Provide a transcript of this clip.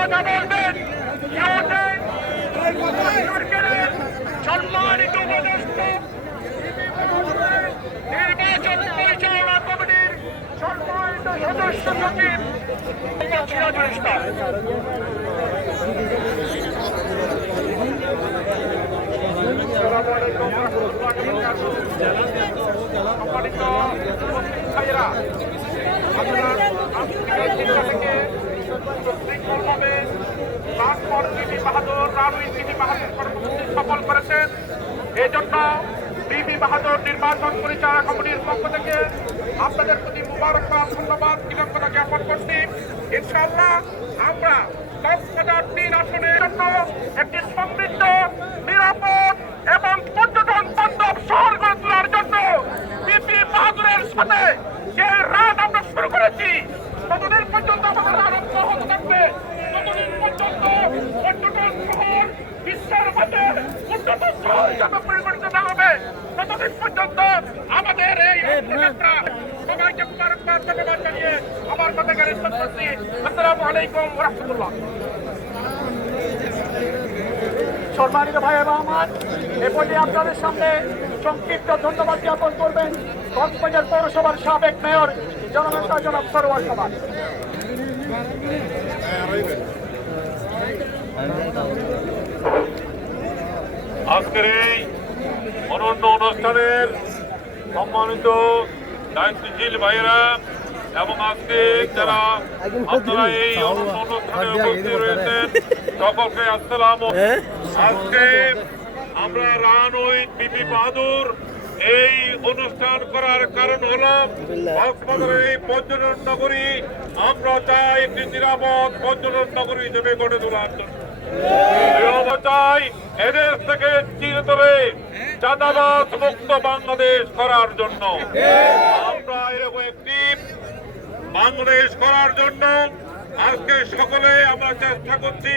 কথা বলবেন সম্মানিত উপদেষ্টা নির্বাচন পরিচালনা কমিটির সম্মানিত সদস্য সচিব সিরাজুল ইসলাম। সম্মানিত ভাইয়েরা, সফল করেছেন। এই জন্য বিপি বাহাদুর নির্বাচন পরিচালনা কমিটির পক্ষ থেকে আপনাদের প্রতি মুবারকবাদ, ধন্যবাদ, কৃতজ্ঞতা জ্ঞাপন করছি। ইনশাআল্লাহ আমরা 10,003 আসনের জন্য একটি সমৃদ্ধ, নিরাপদ এবং পর্যটন বান্ধব শহর গড়ে তোলার জন্য বিপি বাহাদুরের সাথে যে রাত আমরা শুরু করেছি, ততদিন পর্যন্ত আমাদের আরো অব্যাহত থাকবে। ততদিন পর্যন্ত পর্যটন শহর বিশ্বের মাঝে উন্নত শহর হিসাবে পরিগণিত না হবে, ততদিন পর্যন্ত আমাদের এই যাত্রা। সবাইকে মুবারকবাদ, ধন্যবাদ জানিয়ে আমার কথা শেষ করছি। আসসালামু আলাইকুম ওয়া রাহমাতুল্লাহ। সম্মানিত ভাই এবং আমার, এ পর্যায়ে আপনাদের সামনে সংক্ষিপ্ত ধন্যবাদ জ্ঞাপন করবেন কক্সবাজার পৌরসভার সাবেক মেয়র জননেতা জনাব সরওয়ার কামাল। আজকের এই অনন্য অনুষ্ঠানের সম্মানিত দায়িত্বশীল ভাইয়েরা এবং আজকে যারা আপনারা এই অনন্য অনুষ্ঠানে উপস্থিত রয়েছেন, সকলকে আসসালাম। আজকে আমরা রানউইথ বিপি বাহাদুর এই অনুষ্ঠান করার কারণ হলো কক্সবাজারের এই পর্যটন নগরী আমরা চাই একটি নিরাপদ পর্যটন নগরী হিসেবে গড়ে তোলার জন্য। চাই এদের থেকে চিরতরে চাঁদাবাজ মুক্ত বাংলাদেশ করার জন্য। আমরা এরকম একটি বাংলাদেশ করার জন্য আজকে সকলে আমরা চেষ্টা করছি।